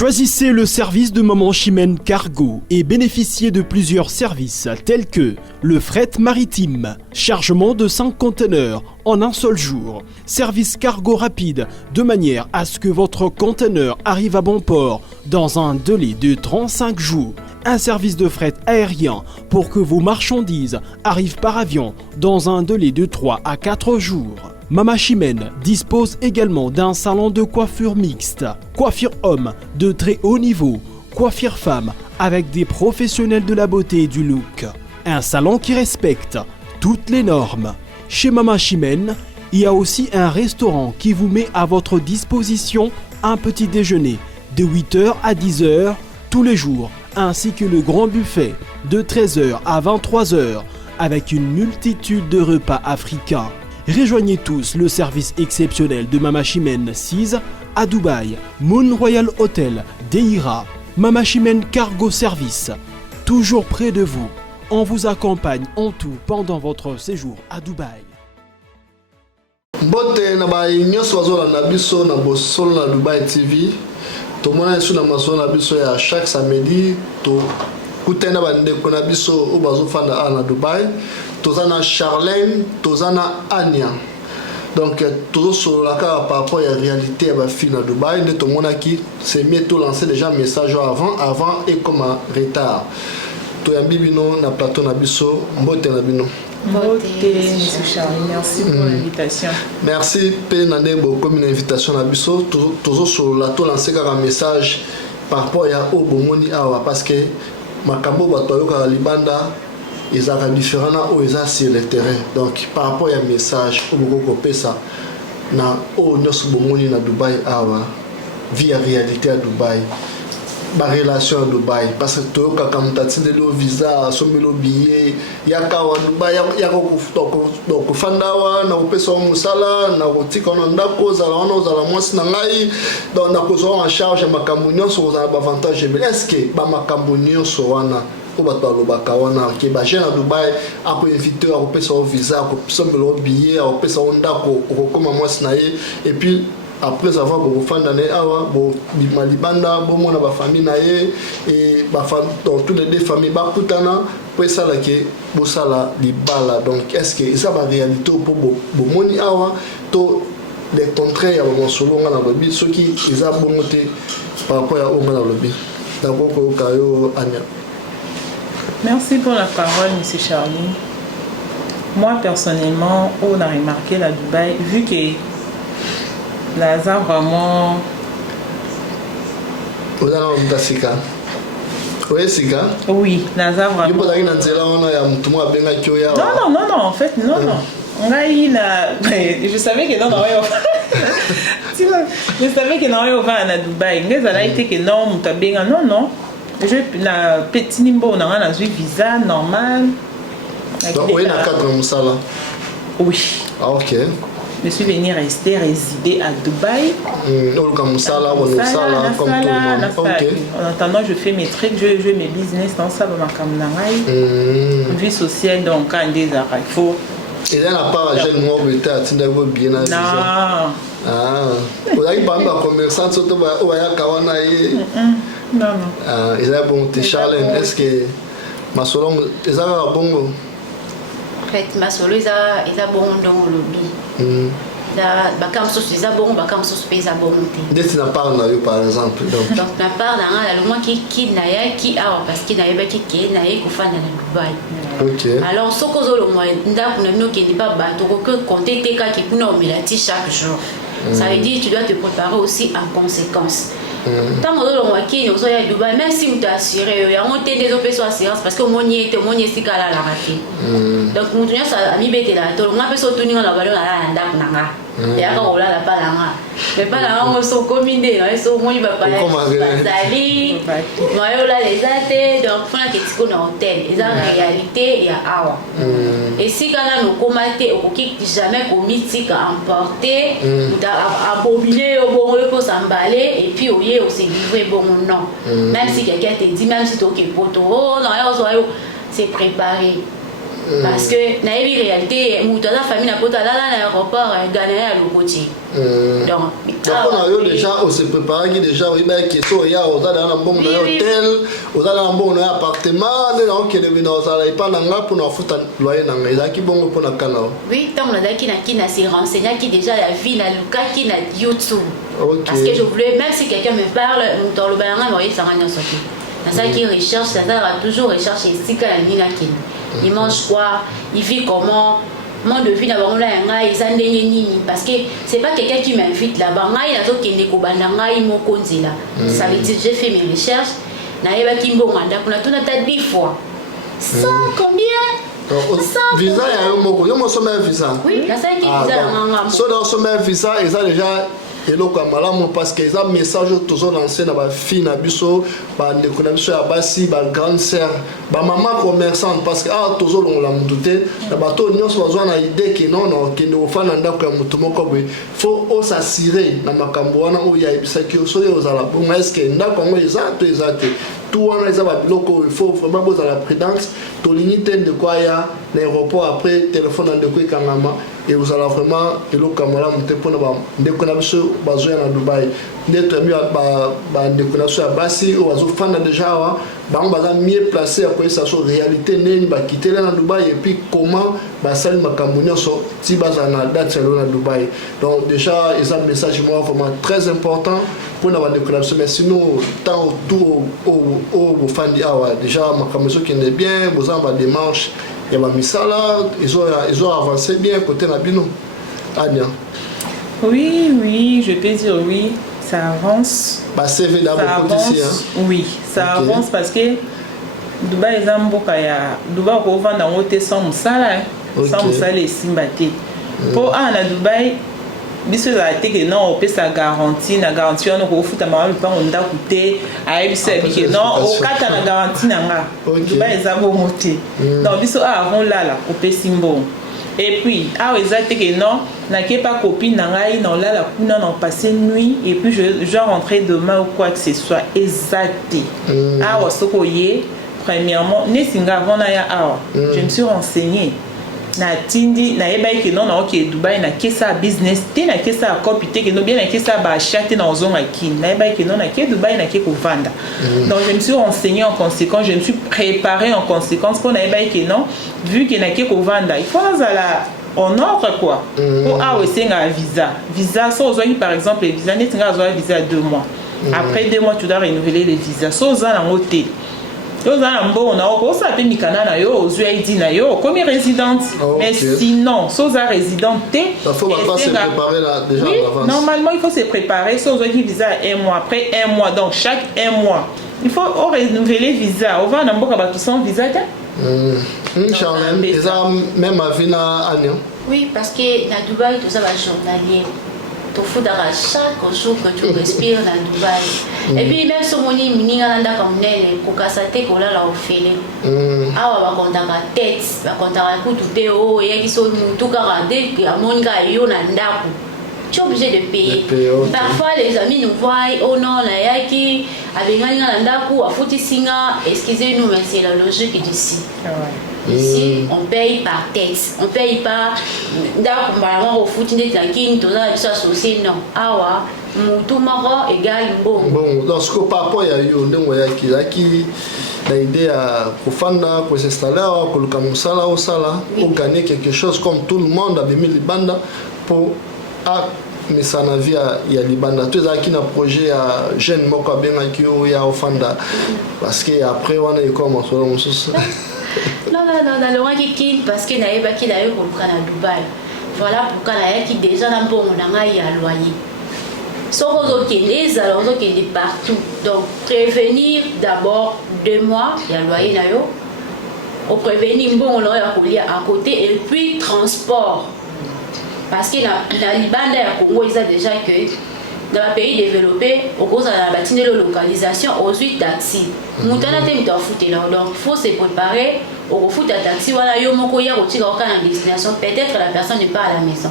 Choisissez le service de Maman Chimène Cargo et bénéficiez de plusieurs services tels que le fret maritime, chargement de 5 conteneurs en un seul jour, service cargo rapide de manière à ce que votre conteneur arrive à bon port dans un délai de 35 jours, un service de fret aérien pour que vos marchandises arrivent par avion dans un délai de 3 à 4 jours. Mama Chimène dispose également d'un salon de coiffure mixte, coiffure homme de très haut niveau, coiffure femme avec des professionnels de la beauté et du look. Un salon qui respecte toutes les normes. Chez Mama Chimène, il y a aussi un restaurant qui vous met à votre disposition un petit déjeuner de 8h à 10h tous les jours, ainsi que le grand buffet de 13h à 23h avec une multitude de repas africains. Rejoignez tous le service exceptionnel de Mama Chimène 6 à Dubaï, Moon Royal Hotel, Deira, Mama Chimène Cargo Service, toujours près de vous. On vous accompagne en tout pendant votre séjour à Dubaï. Mbote na ba nyonso bazolanda biso na bosolo na Dubai TV. Tomona yesu na masolo na biso ya chaque samedi to kutena bandeko na biso o bazofanda na Dubai. Tozana Charlène, tozana Anya. Donc toujours sur la carte par rapport à la réalité à la fille à Dubaï, de tout le monde qui s'est mis à lancer déjà un message avant et comme un retard. Tout un bibino na plateau na biso, mbote na bino. Mbote, Monsieur Charles, merci pour l'invitation. Merci pe nande beaucoup une invitation na biso, toujours sur la to lancer un message par rapport à au bomoni awa parce que makambo bato yoka libanda ils sont différents où ils sont sur le terrain. Donc par rapport à un message au Boko Pesa na au nyos bomoni na Dubaï awa via réalité à Dubaï. Ba relation à Dubaï parce que to ka kamtati de lo visa so melo billet ya ka wa Dubaï ya ko fandawa na opesa musala na kotika na ndako za la mwasi na ngai donc na ko en charge makambo nyonso za avantage est-ce que ba makambo nyonso wana au bato alobaka wana ke ba jeune à Dubaï a ko inviter a opesa visa ko sombelo billet a opesa ndako ko koma mwasi na ye et puis après avoir beaucoup de d'années awa bo malibanda bo mona ba famille na ye et ba famille dans toutes les deux familles ba kutana pour ça là que bo sala libala donc est-ce que ça va réalité pour bo moni awa to les contraires ya bon solo nga na lobby ceux qui ils a bon monté par rapport à au nga na lobby d'abord ko kayo Anya. Merci pour la parole Monsieur Charlie. Moi personnellement on a remarqué la Dubaï vu que Lazare vraiment. Vous avez un Sika. Oui, Sika. Oui, Lazare vraiment. Non, en fait, non. On a eu la. Je savais que non, je savais que non, on va à Dubaï. Mais ça a été que non, non. Je la petit nimbo, on a un visa normal. Donc, oui, la cadre comme ça là. Oui. Ah, ok. Je suis venue résider à Dubaï. Comme ça, là, comme tout le monde. Okay. En attendant, je fais mes trucs, je fais mes business dans ça, vie sociale, donc quand des arrêts, il faut. Et là, la part à jeune moi, peut-être à Tindago bien à non. Ah, vous avez pas un commerçant, surtout au Ayakawana. Non. Ah, ils ont bon, t'es Charlène, est-ce que ma solo, ils ont un bon. En fait, ma solo, ils ont bon dans le lobby. Bakam sos ils ont bon, bakam sos ils ont bon. Dès que tu n'as pas par exemple. Donc na part dans le moins qui n'a qui a parce qu'il n'a pas qui n'a eu qu'au fan dans Dubaï. Ok. Alors ce que le moins n'a nous qui n'est pas bateau que compter tes cas qui pour nous milati chaque jour. Ça veut dire que tu dois te préparer aussi en conséquence. Tant que l'on qui nous soit à Dubaï, même si vous t'assurez, il y a monté des opérations assurance parce que mon yé si qu'à la raté. Donc mon tunnel ça a mis bête là, tout le monde peut se tenir la valeur à la dame nanga. Et après on l'a pas là. Mais pas là on se combiner, ils sont moins pas là. Zali, moi là les athées donc faut la question dans hôtel, ils en réalité il y a awa. Et si quand nous commenter au qui jamais commis tika emporter, abominé au bon pour s'emballer et puis au yé aussi livrer bon non. Même si quelqu'un te dit même si tu es poto, oh non c'est préparé. parce que na yebi réalité mutu aza famille na poto alala na aéroport gana ya lokoti donc on a déjà on se préparer déjà oui ben qui so ya aux dans un bon hôtel aux dans un bon appartement na on kele bina aux ala ipa na nga pour na futa loyer na nga ezaki bongo pour na kana oui tant on a qui na se renseigner qui déjà la vie na luka qui na YouTube parce que je voulais même si quelqu'un me parle mutu lo bana moi ça ranya sorti dans ça qui recherche ça va toujours rechercher ici quand la nina qui il mange quoi, il vit comment, mon de vie là-bas, parce que c'est pas quelqu'un qui m'invite là-bas, ça veut dire j'ai fait mes recherches, on a 10 fois. Ça, combien? Visa, il y a un visa. Oui, la salle qui visa. So dans ce visa, ils ont déjà eloko malamu parce que ça message toujours lancé na ba fille na biso ba ndeko na biso ya basi ba grande sœur ba maman commerçante parce que toujours on la mutute na bato nyonso bazwa na idée que non kende ofana ndako ya mutu moko boy faut s'assurer na makambo wana o ya ibisa ki so yo za la bon est-ce que ndako ngo ezate tout wana eza ba biloko il faut vraiment poser la prudence to limiter de quoi ya l'aéroport après téléphone ndeko ekangama et vous allez vraiment eloko malamu te pona ba ndeko na biso bazoya na Dubai ndeto ya ba ndeko na biso ya basi o bazofanda déjà wa bango baza mieux placé à koyesa so réalité neni bakitela na Dubai et puis comment basali makambo nyonso ti baza na date ya na Dubai donc déjà ils ont un message moi vraiment très important pour na ba ndeko na biso mais sinon tant tout au fandi awa déjà makambo so qui est bien boza ba démarche ya ba misala ils ont avancé bien côté na bino Ania. Oui, je peux dire oui, ça avance. Bah, CV d'abord ici, hein? Oui, ça avance parce que Dubaï est un mboka ya Dubaï ko vanda ngote sans musala, sans musala et simbate. Pour na Dubaï, biso za te que non, on peut sa garantie, na garantie on ko futa ma le pas on da coûter, a bisa que non, au kata na garantie na nga. Dubaï za bo moté. Donc biso avant là, au peut simbo. Et puis, exact que non, n'a pas copine, n'a non là la kuna n'a passé nuit et puis je rentrer demain ou quoi que ce soit exact. Sokoye, premièrement, ne singa avant na ya je me suis renseigné. Na tindi na eba que non na ok Dubaï na kesa business te na kesa copité que non bien na kesa ba acheter na ozonga ki na eba que non na ke Dubaï na ke ko vanda. Donc je me suis renseigné en conséquence, je me suis préparé en conséquence pour na eba que non vu que na ke ko vanda il faut la en ordre quoi pour c'est un visa so ozongi par exemple les visa net nga zo visa 2 mois après 2 mois tu dois renouveler les visas so za na hôtel yo za mbo na ko sa pe mikana na yo ozu ID na yo comme résidente mais sinon so za résidente il faut pas se préparer là déjà oui, en avance. Normalement il faut se préparer so zo qui visa 1 mois après 1 mois donc chaque 1 mois il faut renouveler visa on va na mboka ba tout sans visa ta Charlène, ils ont même à venir à Agnon. Oui, parce que dans Dubaï, tout ça va journalier. Tu fous dans chaque jour que tu respires dans Dubaï. Et puis même si on est mini à l'anda comme nene, kokasate kola la ofele. Ah wa konta ka tête, wa konta ka kutu teo, et qui sont tout garandé que amon ga yo na ndaku. Tu es obligé de payer. Parfois les amis nous voient, oh non, la yaki, avec un ndaku, a fouti singa, excusez-nous, mais c'est la logique d'ici. Ici, on paye par tête. On paye pas. D'accord, au foot, on est tranquille, tout ça, associé, non. Ah ouais, tout marron égale bon. Bon, lorsque par rapport à yo, on a qui l'idée à Kofanda, pour s'installer, pour le Kamusala, au Sala, pour gagner quelque chose comme tout le monde a mis les bandes pour. Mais ça n'a vie il y a Libanda tous qui n'a projet à jeune moko bien qui ya ofanda parce que après on est comme on non le roi qui parce que naïba qui d'ailleurs pour le Canada Dubaï voilà pour Canada qui déjà n'a pas on a ya loyer sont qui les alors qui est partout donc prévenir d'abord 2 mois il y a loyer na yo au prévenir bon on aurait à côté et puis transport. Parce que la Libanda et le Congo, ils ont déjà que dans les pays développés, au cause de la bâtine de localisation, aux 8 taxis. Moutana te m'a foutu là, donc il faut se préparer au foot à taxi. Voilà, yo moko ya roti quand en destination. Peut-être la personne n'est pas à la maison.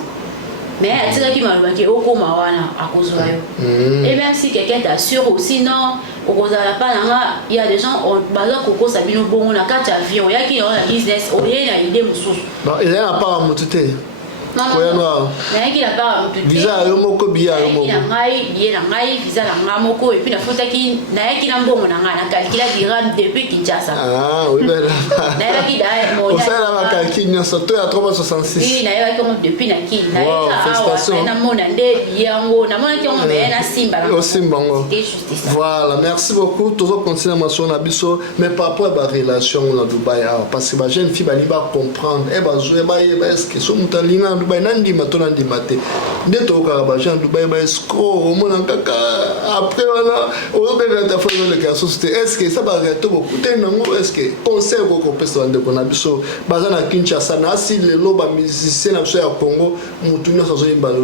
mais atikaki maloba ke okoma wana akozwa yo. Et même si quelqu'un t'assure aussi non okozala pa nanga, il y a des gens baza kokosa bino bongo na kati avion yaki na business oye na idée mosusu. Non, il y a pas moto te. Non, mais qui n'a pas visa yo moko biya yo moko. Billet na ngai, visa na ngai moko, et puis na fota ki na yaki na mbongo na ngai na calcula dirham depuis Kinshasa. Ah oui ben là. Na yaki da mo. On sait la calcul na soto ya 366. Oui, na yaki on depuis na ki. Na félicitations. Na mona nde biyango, na mona ki on me na simba. Au simbango. Voilà, merci beaucoup. Toujours continuer ma son abisso, mais par rapport à la relation na Dubaï parce que ma jeune fille bali ba comprendre et ba jouer ba est-ce que so mutalinga Dubaï nandi matona ndi maté ndeto ka ba jean Dubaï ba escroc au monde kaka après voilà au ben ta fois le cas société est-ce que ça va reto beaucoup tenango est-ce que conseil ko pesa ndeko kona biso baza na Kinshasa na si le loba musicien na biso ya Congo mutu nyonso zo yimba le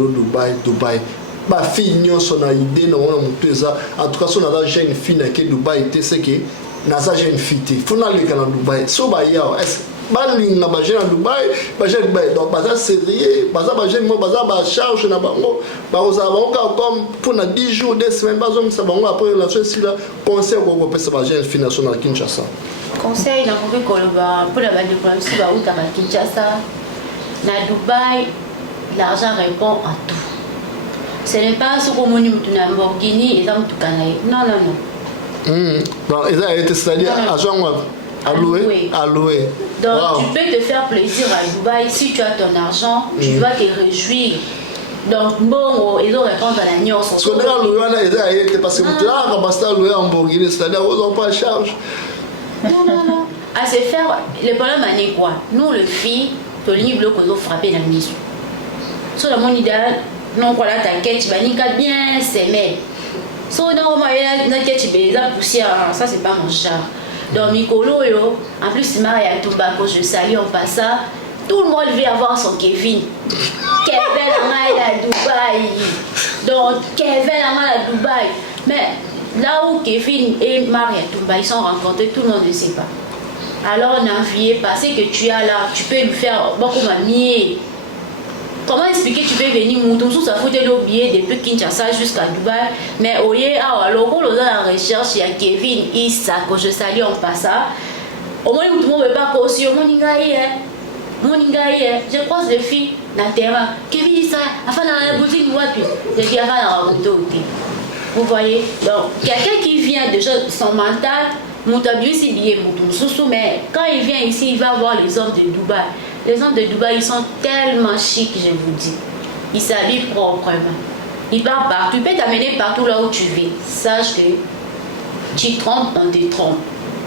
Dubaï ba fille nyonso na idée na wana mutu eza en tout cas so na la jeune fille na ke Dubaï te c'est que na sa jeune fille te fona le kana Dubaï so ba ya est balinga ba jeune Dubaï ba jeune Dubaï donc baza sérieux baza ba jeune mo baza ba charge na bango ba oza bango comme pour na 10 jours 2 semaines bazo misa bango après la chose là conseil ko pesa ba jeune fille nationale Kinshasa conseil na ko ko ba pour la bande pour la si ba uta ba Kinshasa na Dubaï l'argent répond à tout. Ce n'est pas ce qu'on moni mutu na Lamborghini et ça mutu kanaye non. Bon c'est-à-dire agent alloué. Donc wow. Tu peux te faire plaisir à Dubaï si tu as ton argent, tu vas te réjouir. Donc bon, ils ont répondu à la nuance. Parce que là, parce que tu as un bastard loué en Lamborghini, c'est-à-dire qu'ils n'ont pas de charge. Non. À se faire, le problème est quoi? Nous, les filles, tu as le bloc, ils ont frappé la mise. Sur le monde idéal, non, voilà, t'inquiète, tu vas bien s'aimer. So non, ça c'est pas mon genre. Donc Mikolo, en plus il m'a à Tobago, je salue en passant. Tout le monde veut avoir son Kevin. Kevin à Dubaï. Donc Kevin à Dubaï. Mais là où Kevin et Marie à Dubaï sont rencontrés, tout le monde ne sait pas. Alors n'enviez pas, c'est que tu as là, tu peux me faire beaucoup mamie. Comment expliquer tu peux venir monter sous sa faute de billet depuis Kinshasa jusqu'à Dubaï, mais au lieu alors qu'on a en recherche il y a Kevin Issa que je salue en passant. Au moins tout le monde ne veut pas qu'aussi au monde je croise les filles dans le terrain. Kevin Issa, enfin dans la boutique moi puis je dis avant la rencontre. Vous voyez, donc quelqu'un qui vient déjà son mental montabili si billet montou mais quand il vient ici il va voir les hommes de Dubaï. Les hommes de Dubaï, ils sont tellement chics, je vous dis. Ils s'habillent proprement. Ils partent partout. Tu peux t'amener partout là où tu veux. Sache que tu trompes, on te trompe.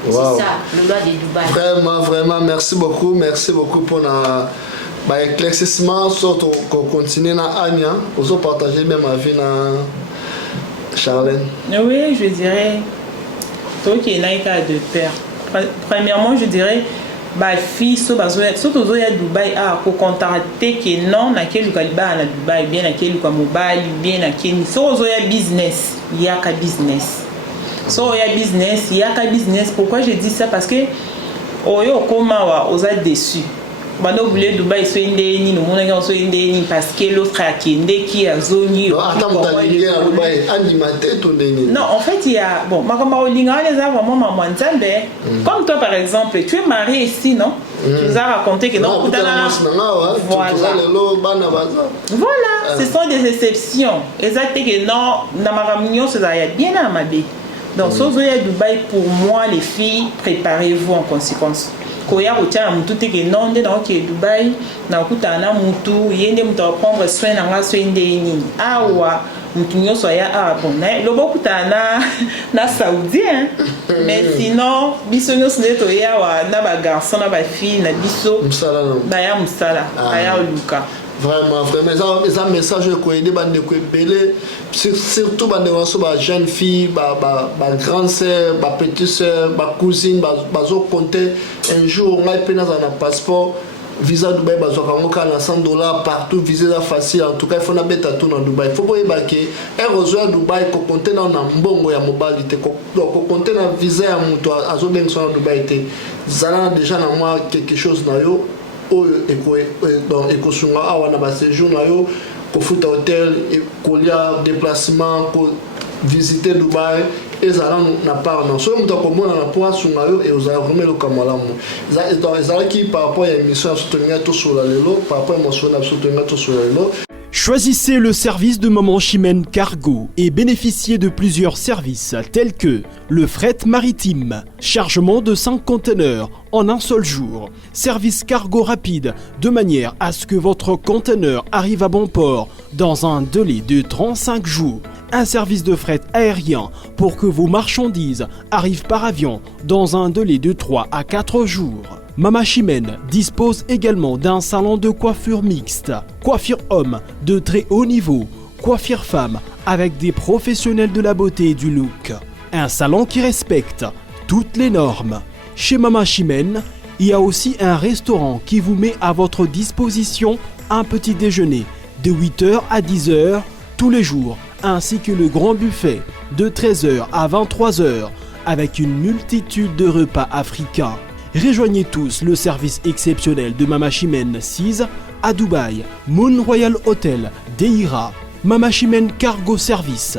Wow. C'est ça, le loi de Dubaï. Vraiment, merci beaucoup pour l'éclaircissement. Surtout qu'on continue à Anya. Vous avez partagé même ma vie à Charlène. Oui, je dirais. Toi qui es naïka de père. Premièrement, je dirais. Ba fille so bazoya surtout zoya Dubaï ko contacter que non na quel kaliba na Dubaï bien na quel kwa mobile bien na quel so zoya business yaka business so ya business pourquoi je dis ça parce que oyo koma wa oza déçu bano voulait Dubaï so ndeni no mona nga so ndeni parce que l'autre a kende qui a zoni non en fait il y a bon makamba olinga les a vraiment maman nzambe comme toi par exemple tu es marié ici non tu nous as raconté que non voilà ce sont des exceptions exactement que non na maramignon ça y a bien à mabe donc so zoya Dubaï pour moi les filles préparez-vous en conséquence koya kotia mutu te ke non de donc Dubaï na kutana mutu yende mutu prendre soin na nga soin de nini awa mutu nyoso ya bon na lobo kutana na saoudien mais sinon biso nyoso ne to ya wa na ba garçon na ba fille na biso ba ya musala aya luka vraiment ça message ko aider bande ko belé surtout bande so ba jeune fille ba grande sœur ba petite sœur ba cousine ba zo compter un jour on a peine dans un passeport visa Dubaï ba zo kangoka na $100 partout visa facile en tout cas il faut na beta tout dans Dubaï faut pas ébarquer un rejoint Dubaï ko compter na mbongo ya mobilité ko compter na visa ya muto azo ben so na Dubaï té zala déjà na moi quelque chose na yo donc ekosunga awa na ba séjour na yo kofuta hôtel kolia déplacement ko visiter Dubaï ezala na part non so muta komona na poa sunga yo et ozala vraiment le kamalamu ezala qui par rapport à émission soutenir tout sur la lelo par rapport à émotion soutenir tout sur la lelo. Choisissez le service de Maman Chimène Cargo et bénéficiez de plusieurs services tels que le fret maritime, chargement de 5 conteneurs en un seul jour, service cargo rapide de manière à ce que votre conteneur arrive à bon port dans un délai de 35 jours, un service de fret aérien pour que vos marchandises arrivent par avion dans un délai de 3 à 4 jours. Mama Chimène dispose également d'un salon de coiffure mixte, coiffure homme de très haut niveau, coiffure femme avec des professionnels de la beauté et du look. Un salon qui respecte toutes les normes. Chez Mama Chimène, il y a aussi un restaurant qui vous met à votre disposition un petit déjeuner de 8h à 10h tous les jours, ainsi que le grand buffet de 13h à 23h avec une multitude de repas africains. Rejoignez tous le service exceptionnel de Mama Chimène 6 à Dubaï, Moon Royal Hotel, Deira, Mama Chimène Cargo Service,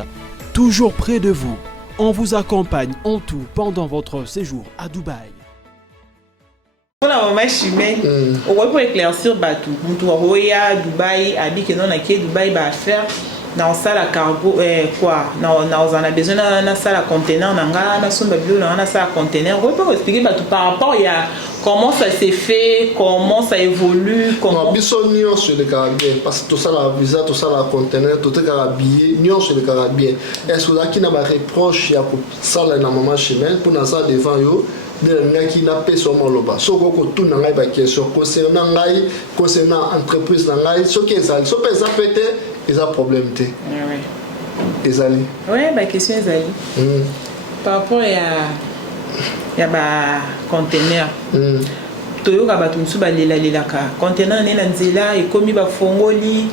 toujours près de vous. On vous accompagne en tout pendant votre séjour à Dubaï. Pour la Mama Chimène, on va pour éclaircir Batou. Moutoua, Dubaï, Abi, que non, à Dubaï, va faire. Dans salle à cargo quoi on a besoin d'un salle à conteneur dans son babylone dans salle à conteneur. On peut expliquer par rapport à comment ça s'est fait, comment ça évolue, comment non sur le carabien parce que tout ça la visa tout ça la conteneur tout est carabien nion sur le carabien est-ce que là qui n'a pas reproche ya ça là na Mama Chimène pour dans ça devant yo de qui n'a pas sur mon loba so ko tout na ngai ba question concernant entreprise na ngai so que ça so peut ça peut-être ils ont problème té. Oui. Ils allaient. Oui, bah question ils allaient. Par rapport à ba conteneur. Toyoka ba tumsu ba lela ka. Conteneur ne nzela e komi ba fongoli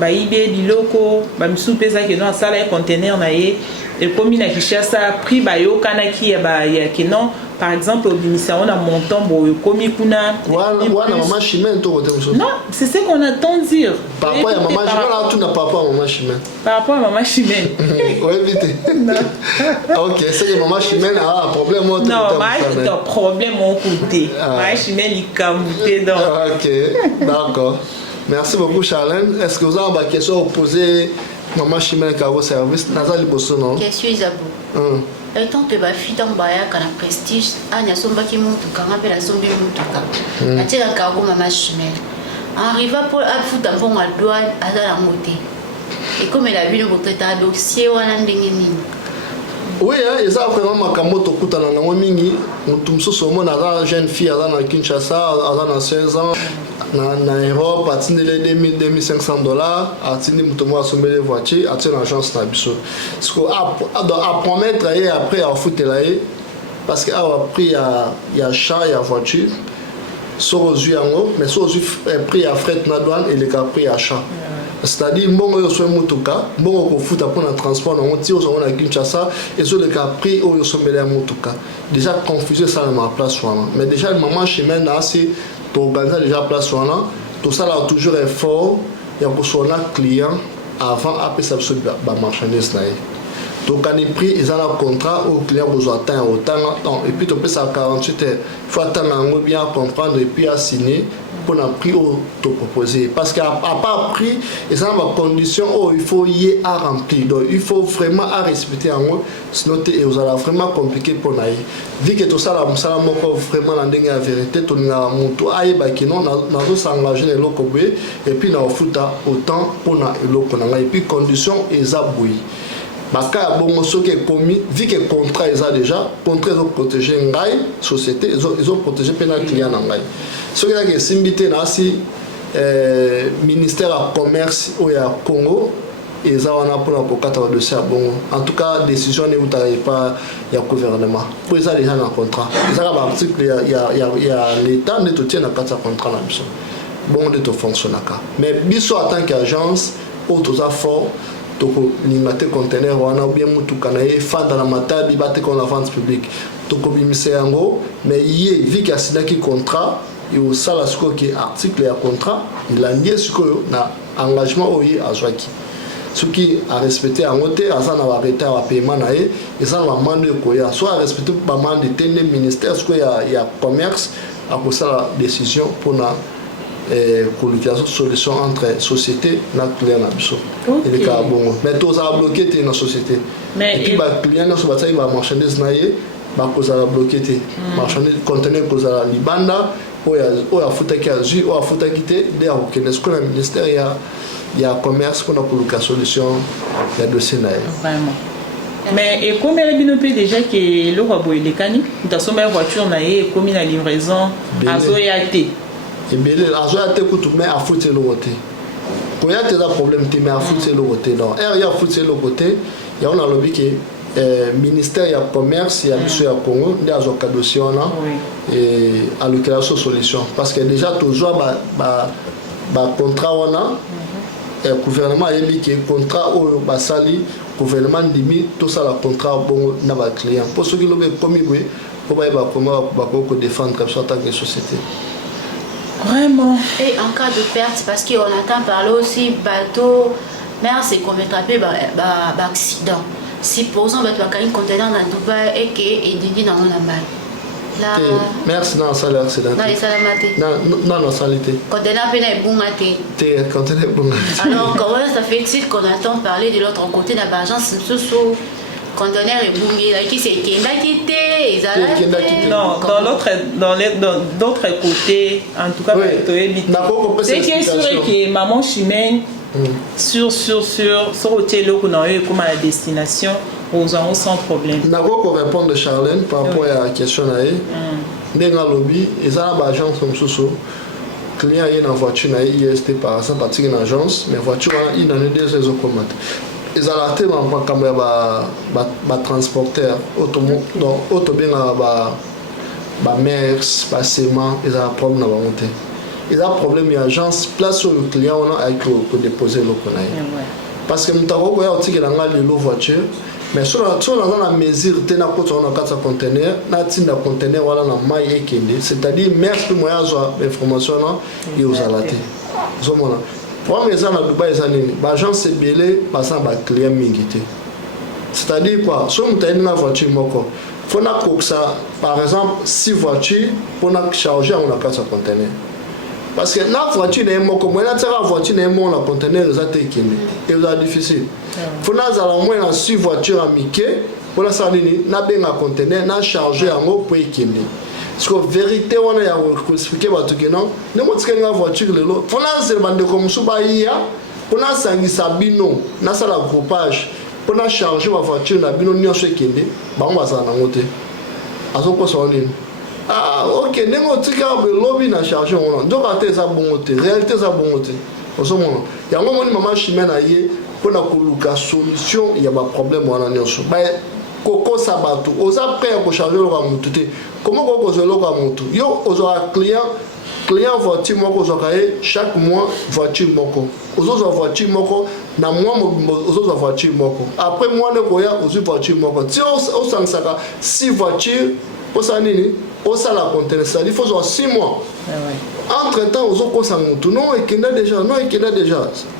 ba ibe biloko ba msu pesa ke no sala e conteneur na ye e komi na Kinshasa prix ba yo kana ki ya ke non par exemple au ministère on a montant bo komi kuna wana Mama Chimène to côté non c'est ce qu'on attend dire par rapport à Mama Chimène tout n'a pas rapport à Mama Chimène par rapport à Mama Chimène oui vite ok c'est que Mama Chimène a un problème moi non mais un problème mon côté Mama Chimène il camouté donc ok d'accord merci beaucoup Charlène est-ce que vous avez une question à poser Mama Chimène Cargo Service Nazali Bosso non question Isabou étant que ba fille dans baya kana prestige anya somba ki mutuka ngapela sombi mutuka atia Cargo Mama Chimène arriva pour afuta mbongo à douane azala ngote et comme elle a vu le traité dossier wana ndenge nini oui ils ont vraiment makamoto kutana na mingi mutu msoso mona za jeune fille azana na Kinshasa azana 16 ans na Europe atindele $2500 atindi mutu mo asomele voiture atine agence na biso parce que à promettre et après à foutela parce que a pris ya chat ya voiture so zu yango mais so zu prix à fret na douane et le prix à chat c'est-à-dire mbongo yo so mutuka mbongo ko futa pour na transport na on tire so na Kinshasa et so le prix au yo sombele ya mutuka déjà confusé ça na place wana mais déjà Mama Chimène na assez to organiser déjà place wana tout ça là toujours effort ya ko sona client avant après ça so ba marchandise na donc on est pris ils ont un contrat au client besoin atteint autant et puis tu peux ça 48 heures faut attendre bien comprendre et puis à signer pour un prix au te proposer parce qu'à pas prix ils ont des conditions où il faut y à remplir donc il faut vraiment à respecter en haut sinon vous allez vraiment compliqué pour naï vu que tout ça là ça moko vraiment la dernière vérité tout na monto aïe ba qui non na s'engager les locaux et puis na futa autant pour na locaux na et puis conditions ils abouillent baka bongo soki commis vu que contrat ils ont déjà contrat ils ont protégé ngai société ils ont protégé pena client ngai soki là que simbité na si ministère à commerce au ya Congo ils ont un appel pour 4 dossiers bon en tout cas décision ne vous pas il y a gouvernement pour ça déjà dans contrat ils ont un article il y a l'état ne te tient à 4 contrat là bon de te fonctionner mais biso en tant qu'agence autres affaires toko limate conteneur wana bien mutuka na ye fanda na matadi bate kon la vente publique toko bimise yango mais yé vu qu'il a signé contrat yo sala siko ki article ya contrat il a nié siko na engagement oyi azwaki soki a respecté en côté aza na ba retard à paiement na ye eza na mande koya soit a respecté ba mande tende ministère soit ya commerce a kosala décision pour na colocation solution entre société na client na biso et le carbone mais tous a bloqué te na société et puis ba client na so ba tsai ba marchandise na ye ba kozala bloqué te marchandise conteneur kozala libanda oya futaki azui oya futaki te de ya kokende siko na ministère ya commerce mpona koluka solution ya dossier na ye vraiment mais ekomeli bino mpe déjà ke eloko ya boye elekani moto asomba voiture na ye ekomi na livraison azoya te ebele azoya te kutu mais afuti eloko te koya te eza problème te mais afuti eloko te donc ya afuti eloko te yango nalobi ke ministère ya commerce ya biso ya Congo nde azwaka dossier wana alukela so solution parce que déjà tozwa ba contrat wana gouvernement ayebi ke contrat oyo basali gouvernement ndimi tosala contrat bongo na ba client mpo soki lobi ekomi boye mpo bayeba koma bakoki kodéfendre biso en tant que société. Vraiment. Et en cas de perte, parce qu'on entend parler aussi bateau, mais c'est qu'on va attraper accident. Si pour exemple tu as un conteneur dans Dubaï et que il dit dans la mal. Là. Merci dans ça l'accident. Non, ça l'a maté. Non, ça l'était. Conteneur est bon maté. Conteneur bon maté. Alors comment ça fait-il qu'on entend parler de l'autre côté de l'agence sous conteneur est boumé là qui c'est qui n'a quitté ils ont non dans d'autres côtés en tout cas c'est qui est sûr que maman chimène sur hôtel qu'on a eu comme à la destination aux ans sans problème. Nako ko répondre Charlène par rapport à la question là ndenga lobby ezala ba agence comme soso client est dans voiture na IST par exemple partir une agence mais voiture il en a des raisons communes. Ils ont la tête en comme ba transporteur automobile donc auto bien ba mers ba ciment ils ont problème na ba monter ils ont problème ya agence place sur le client on a avec ko déposer le connaît parce que mutako ko ya otiki la ngali lo voiture mais sur la mesure tena ko on a 4 conteneurs na tinda conteneur wala na mai ekende c'est-à-dire mers plus moyen zo information na et aux alaté zomona pour mes amis à Dubaï l'agence est belée passant par client mingité c'est-à-dire quoi si on a une voiture moko faut na ça par exemple 6 voitures pour na charger on a 4 conteneurs parce que la voiture n'est moko moi na tira voiture n'est mon la conteneur les atekene et c'est difficile faut na za au moins 6 voitures à Mickey pour la salini na benga conteneur na charger en haut pour ekende. Parce que vérité on a expliqué bato que non ne motika nga voiture lelo fona se bande comme suba iya pona sangisa bino na sala groupage pona charger ma voiture na bino nyonso ekende bango basala na ngote azoko solini ok ne motika be lobby na charger on donc ate za bongote réalité za bongote osomona yango moni mama chimena ye pona koluka solution ya ba problème wana nyonso ba koko sabato oza prêt à charger le ramutu te comment koko zo lo ramutu yo ozo client voiture moko zo kaye chaque mois voiture moko ozo voiture moko na mois ozo voiture moko après mois ne koya ozo voiture moko ti o sansaka 6 voitures pour ça nini o ça la conteneur ça il faut 6 mois entre temps ozo ko samutu non ekenda déjà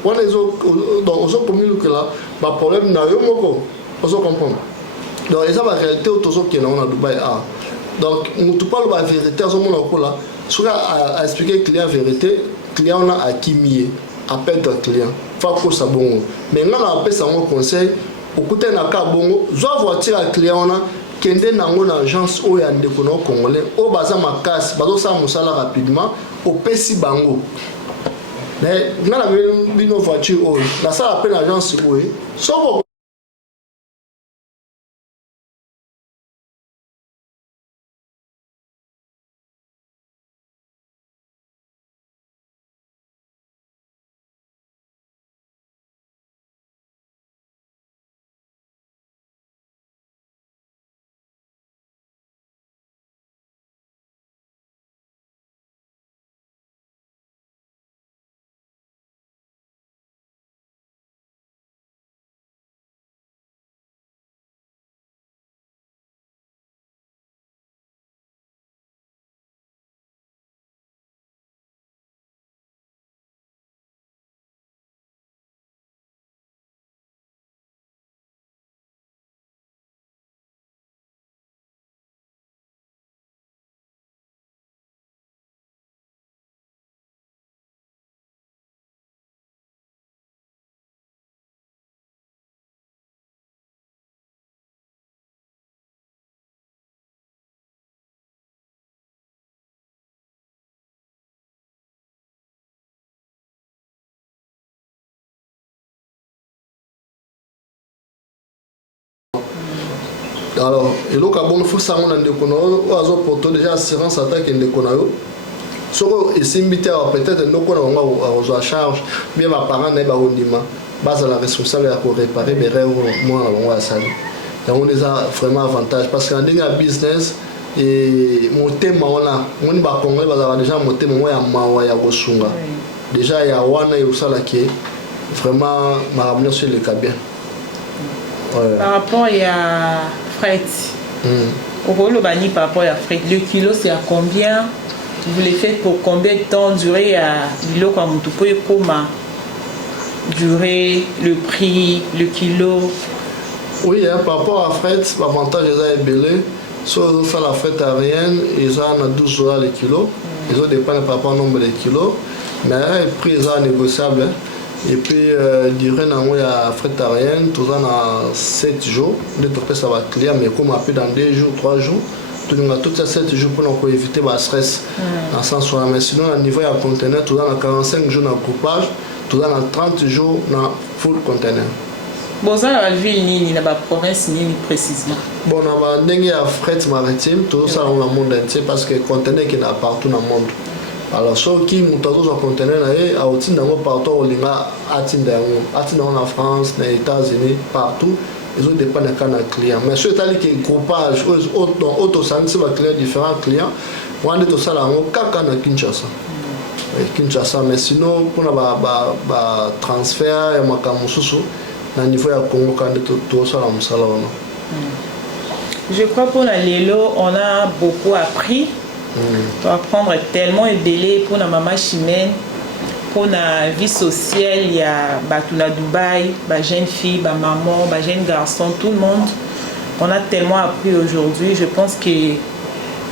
on les donc ozo communique là ba problème na yo moko ozo comprendre. Donc, il y a la réalité autour de a Dubaï. Donc, nous ne parlons pas de la vérité. Si on a expliqué le client la vérité, le client a acquis appel de client. Il faut que ça soit bon. Mais nous avons appelé ça un conseil. Au côté de la bongo, je vais voiture à client qui est dans une agence où il y a des Congolais. Au bas de ma casse, je vais rapidement au PC Bango. Mais nous avons une voiture où la salle appelle l'agence où Alors, et donc, il faut que ça soit déjà assurance attaque et soko esimbité peut-être ndoko na bango à charge bien ba parents na ba ondima base la responsable à réparer les erreurs moi na bango asali donc on a vraiment avantage parce que dans business et motema wana moni ba congolais ba déjà motema moi ya mawa ya kosunga déjà ya wana yo sala qui vraiment marabino sur le cabien par rapport à fret au rôle bani par rapport à fret le kilo c'est à combien? Vous les faites pour combien de temps durer à l'îlot comme tout peut comment durer le prix, le kilo? Oui, hein, par rapport à fret, l'avantage est belé. Soit ils font la fret aérienne, ils ont 12 $ le kilo. Ils ont dépend par rapport au nombre de kilos. Mais le prix est négociable. Et puis, durée à fret aérienne, tout ça dans 7 jours. Ça va client, mais comme après dans 2 jours, 3 jours. Tout ça 7 jours pour éviter le stress dans le sens où mais sinon au niveau du conteneur tout dans 45 jours dans coupage tout dans 30 jours dans full conteneur. Bon ça la ville ni la province ni précisément. Bon on va dengue à fret maritime tout ça dans le monde entier parce que conteneur qui est partout dans le monde. Alors ceux qui montent dans conteneur là et à outil dans partout au lima atinda en France, dans les États-Unis, partout. Ils ont dépend de client. Mais ceux qui ont groupage, auto-santé, clients différents clients, on a tout ça là, on a Kinshasa. Kinshasa, mais sinon, pour le transfert, il y a un niveau de Congo, tout ça là, je crois pour la Lélo, on a beaucoup appris. Pour apprendre tellement et délai pour la maman chimène. Pour la vie sociale, il y a la Dubaï, la jeune fille, la maman, la jeune garçon, tout le monde. On a tellement appris aujourd'hui. Je pense que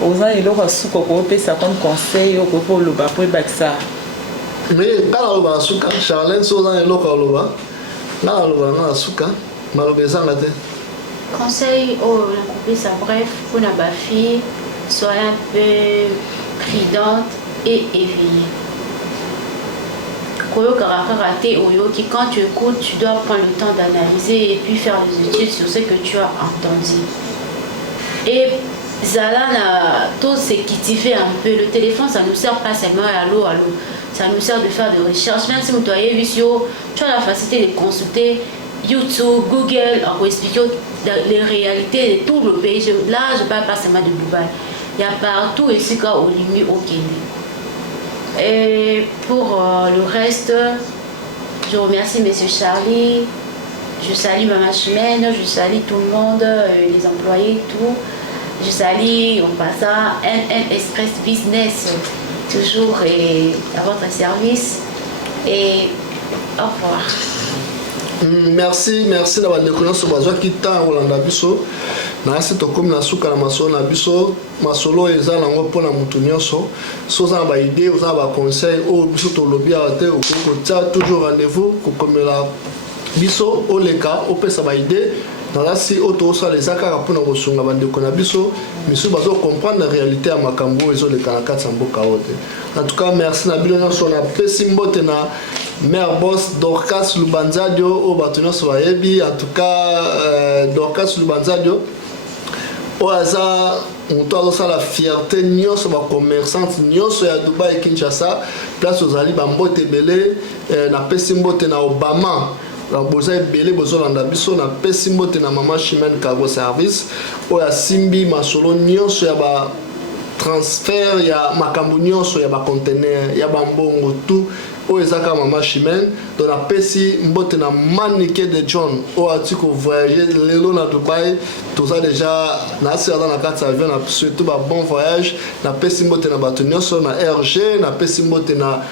aux gens ils ont su qu'on ça comme conseil pour le bas pour ça. Mais quand on va souka, Charlène, aux gens ils ont là on va souka, malheureusement là. Conseil au ça bref pour la fille, soyez un peu prudente et éveillée. Quand tu écoutes, tu dois prendre le temps d'analyser et puis faire des études sur ce que tu as entendu. Et Zala, tout ce qui t'y fait un peu, le téléphone, ça ne nous sert pas seulement à l'eau, ça nous sert de faire des recherches. Même si tu as la facilité de consulter YouTube, Google, en expliquant les réalités de tout le pays. Là, je ne parle pas seulement de Dubaï. Il y a partout ici, au Limi, au Kenya. Et pour le reste, je remercie M. Charlie, je salue Maman Chimène, je salue tout le monde, les employés, tout. Je salue en passant MM Express Business, toujours à votre service. Et au revoir. Merci d'avoir découvert ce besoin qui t'a Rolanda Bisso. Merci de comme la souka la masolo na biso masolo eza nango pona mutu nyonso soza ba idée oza ba conseil o biso to lobby ate o ko tia toujours rendez-vous ko komela biso o leka o pesa ba idée dans la si auto ça les akaka pona ko sunga bande ko na biso misu bazo comprendre la réalité à makambo ezo le kana katsambo kaote. En tout cas merci na bilona so na pesimbote na Mère Boss Dorcas Lubanzadio au bâtonnier Soyebi. En tout cas Dorcas Lubanzadio au hasard on doit avoir la fierté nyonso ba commerçante nyonso ya Dubaï Kinshasa place aux ali bambote belé na pesimbote na Obama la boza belé bozolanda biso na pesimbote na Maman Chimène Cargo Service au ya simbi masolo nyonso ya ba transfert ya makambo nyonso ya ba conteneur ya bambongo tout o ezaka Maman Chimène dans la pesi mbote na Maniké de John o atiko voyager lelo na Dubaï tout ça déjà na sera dans la carte avion na surtout ba bon voyage na pesi mbote na bato nyonso na RG na pesi mbote na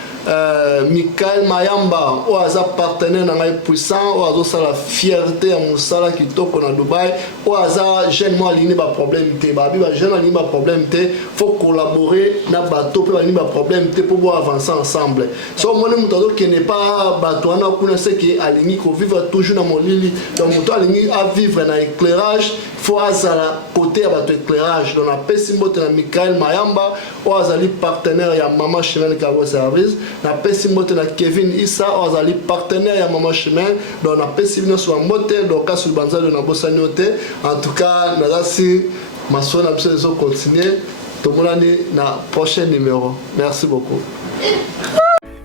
Michael Mayamba o aza partenaire na ngai puissant o azo sala fierté ya mosala kitoko na Dubaï o aza jeune moi lini ba problème te ba bi ba jeune lini ba problème te faut collaborer na bato pe ba lini ba problème te pour avancer ensemble so moni mutado qui n'est pas bato na kuna ce qui alingi ko vivre toujours na molili donc muto alingi à vivre na éclairage faut azala côté ya bato éclairage donc na pesi mbote na Michael Mayamba o azali partenaire ya Maman Chimène Cargo Service na pesi mote na Kevin Issa ozali partenaire ya Maman Chimène donc na pesi bino sur mote donc kasu banzalo na bosani ote en tout cas nazasi maso na biso zo continuer tomonani na prochain numéro. Merci beaucoup.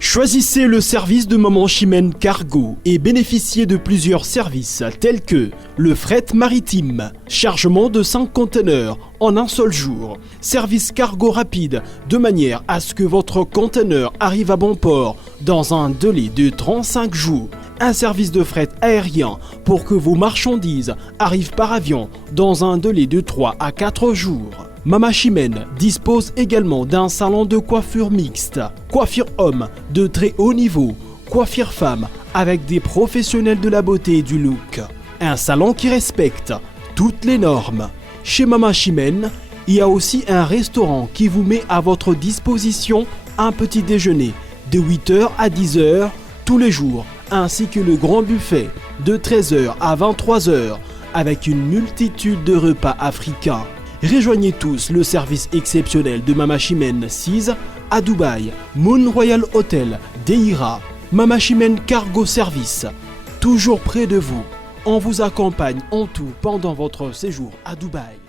Choisissez le service de Maman Chimène Cargo et bénéficiez de plusieurs services tels que le fret maritime, chargement de 5 conteneurs en un seul jour, service cargo rapide de manière à ce que votre conteneur arrive à bon port dans un délai de 35 jours, un service de fret aérien pour que vos marchandises arrivent par avion dans un délai de 3 à 4 jours. Maman Chimène dispose également d'un salon de coiffure mixte, coiffure homme de très haut niveau, coiffure femme avec des professionnels de la beauté et du look. Un salon qui respecte toutes les normes. Chez Maman Chimène, il y a aussi un restaurant qui vous met à votre disposition un petit déjeuner de 8h à 10h tous les jours, ainsi que le grand buffet de 13h à 23h avec une multitude de repas africains. Rejoignez tous le service exceptionnel de Maman Chimène 6 à Dubaï, Moon Royal Hotel, Deira, Maman Chimène Cargo Service, toujours près de vous. On vous accompagne en tout pendant votre séjour à Dubaï.